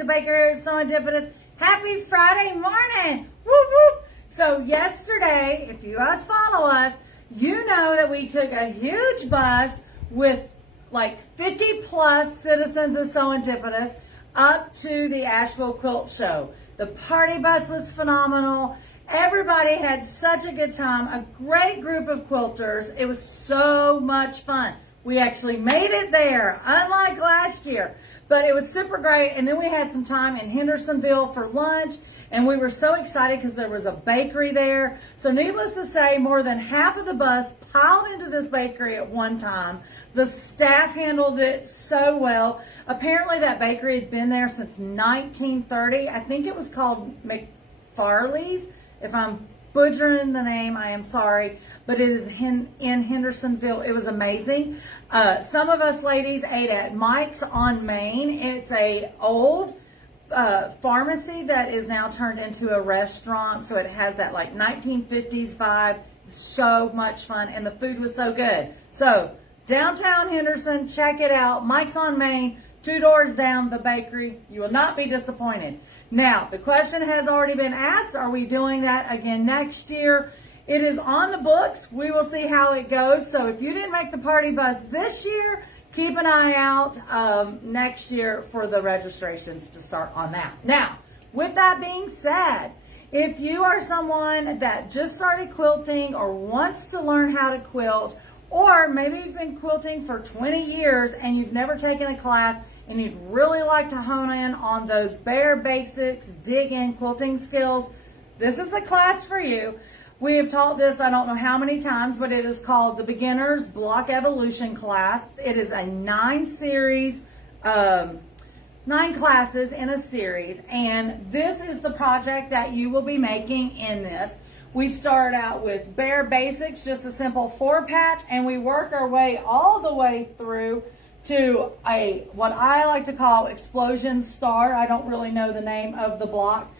Lisa Baker here at Serendipitous. Happy Friday morning! Whoop whoop! So yesterday, if you guys follow us, you know that we took a huge bus with like 50 plus citizens of Serendipitous up to the Asheville Quilt Show. The party bus was phenomenal. Everybody had such a good time. A great group of quilters. It was so much fun. We actually made it there, unlike last year. But it was super great. And then we had some time in Hendersonville for lunch. And we were so excited because there was a bakery there. So needless to say, more than half of the bus piled into this bakery at one time. The staff handled it so well. Apparently that bakery had been there since 1930. I think it was called McFarley's. If I'm butchering the name, I am sorry. But it is in Hendersonville. It was amazing. Some of us ladies ate at Mike's on Main. It's a old pharmacy that is now turned into a restaurant, so it has that like 1950s vibe. So much fun, and the food was so good. So downtown Henderson, check it out. Mike's on Main, 2 doors down the bakery. You will not be disappointed. Now the question has already been asked, are we doing that again next year? It is on the books. We will see how it goes. So if you didn't make the party bus this year, keep an eye out next year for the registrations to start on that. Now, with that being said, if you are someone that just started quilting or wants to learn how to quilt, or maybe you've been quilting for 20 years and you've never taken a class and you'd really like to hone in on those bare basics, dig in quilting skills, this is the class for you. We have taught this, I don't know how many times, but it is called the Beginner's Block Evolution class. It is a 9 classes in a series, and this is the project that you will be making in this. We start out with bare basics, just a simple 4-patch, and we work our way all the way through to what I like to call explosion star. I don't really know the name of the block,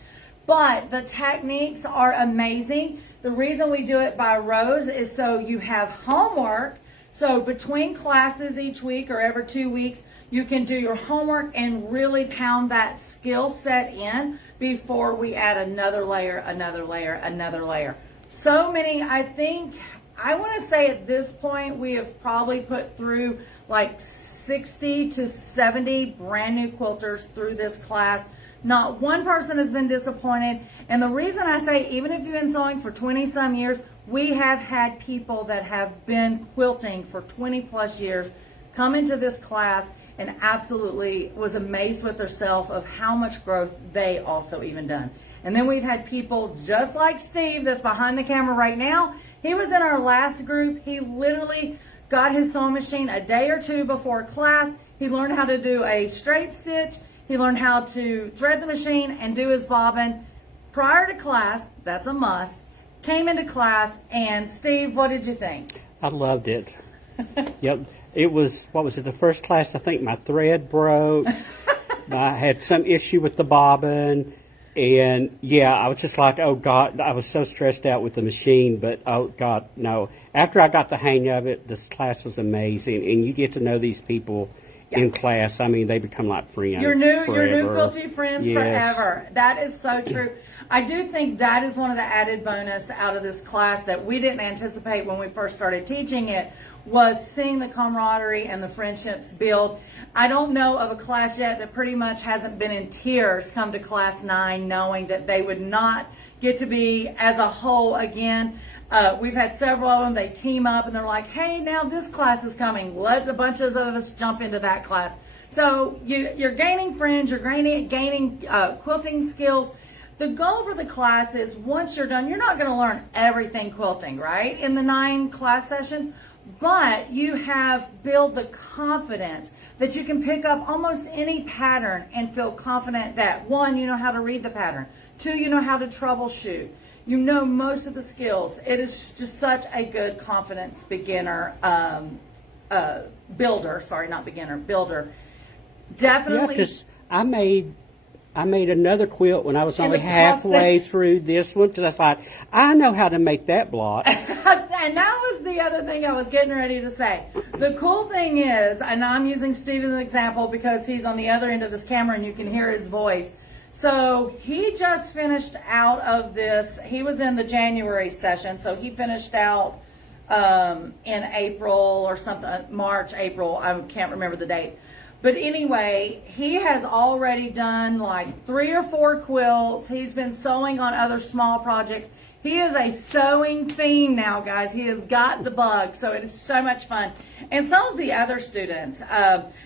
but the techniques are amazing. The reason we do it by rows is so you have homework. So between classes each week or every 2 weeks, you can do your homework and really pound that skill set in before we add another layer, another layer, another layer. So many, I want to say at this point, we have probably put through like 60 to 70 brand new quilters through this class. Not one person has been disappointed. And the reason I say, even if you've been sewing for 20 some years, we have had people that have been quilting for 20 plus years come into this class and absolutely was amazed with themselves of how much growth they also even done. And then we've had people just like Steve that's behind the camera right now. He was in our last group. He literally got his sewing machine a day or two before class. He learned how to do a straight stitch. He learned how to thread the machine and do his bobbin prior to class. That's a must. Came into class, and Steve, what did you think? I loved it. Yep. It was, what was it, the first class, I think my thread broke. I had some issue with the bobbin. And yeah, I was just like, oh God, I was so stressed out with the machine, but oh God, no. After I got the hang of it, this class was amazing. And you get to know these people in class. I mean, they become like friends. Your new quilty friends forever. That is so true. I do think that is one of the added bonus out of this class that we didn't anticipate when we first started teaching it, was seeing the camaraderie and the friendships build. I don't know of a class yet that pretty much hasn't been in tears come to class 9, knowing that they would not get to be as a whole again. We've had several of them, they team up and they're like, hey, now this class is coming. Let a bunch of us jump into that class. So you're gaining friends, you're gaining quilting skills. The goal for the class is once you're done, you're not going to learn everything quilting, right, in the 9 class sessions, but you have built the confidence that you can pick up almost any pattern and feel confident that, 1, you know how to read the pattern, 2, you know how to troubleshoot. You know most of the skills. It is just such a good confidence beginner, builder. Sorry, not beginner, builder. Definitely. Yeah, because I made another quilt when I was only halfway through this one, because I was like, I know how to make that block. And that was the other thing I was getting ready to say. The cool thing is, and I'm using Steve as an example because he's on the other end of this camera and you can hear his voice. So he just finished out of this. He was in the January session, so he finished out in April or something, March, April. I can't remember the date. But anyway, he has already done like 3 or 4 quilts. He's been sewing on other small projects. He is a sewing fiend now, guys. He has got the bug, so it is so much fun. And so is the other students.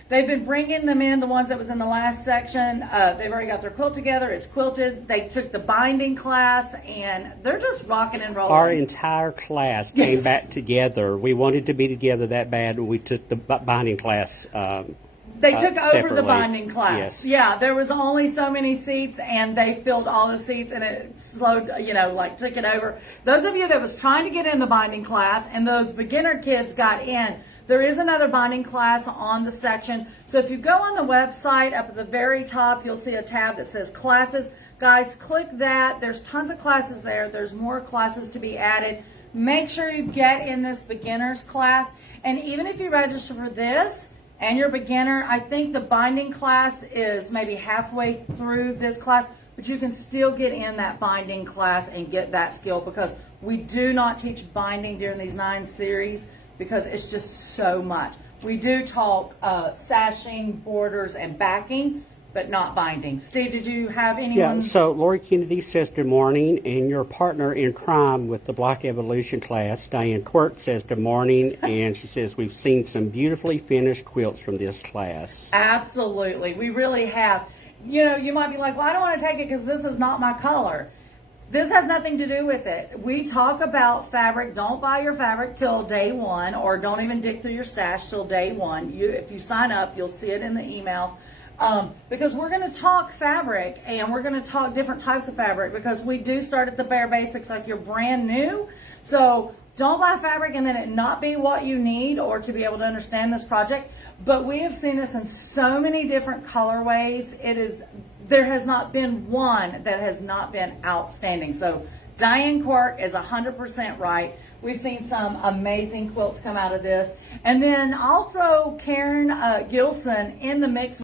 They've been bringing them in, the ones that was in the last section. They've already got their quilt together. It's quilted. They took the binding class, and they're just rocking and rolling. Our entire class came back together. We wanted to be together that bad, and we took the binding class. They took over separately. the binding class. Yes. Yeah, there was only so many seats, and they filled all the seats, and it slowed, like took it over. Those of you that was trying to get in the binding class, and those beginner kids got in, there is another binding class on the section. So if you go on the website, up at the very top, you'll see a tab that says classes. Guys, click that. There's tons of classes there. There's more classes to be added. Make sure you get in this beginner's class. And even if you register for this, and you're a beginner, I think the binding class is maybe halfway through this class, but you can still get in that binding class and get that skill, because we do not teach binding during these 9 series because it's just so much. We do talk sashing, borders, and backing, but not binding. Steve, did you have anyone? Yeah, so Lori Kennedy says good morning, and your partner in crime with the Block Evolution class, Diane Quirk, says good morning, and she says we've seen some beautifully finished quilts from this class. Absolutely, we really have. You might be like, well, I don't want to take it because this is not my color. This has nothing to do with it. We talk about fabric. Don't buy your fabric till day 1, or don't even dig through your stash till day 1. If you sign up, you'll see it in the email. Because we're going to talk fabric, and we're going to talk different types of fabric, because we do start at the bare basics like you're brand new. So don't buy fabric and then it not be what you need or to be able to understand this project. But we have seen this in so many different colorways. There has not been one that has not been outstanding. So Diane Quirk is 100% right. We've seen some amazing quilts come out of this. And then I'll throw Karen Gilson in the mix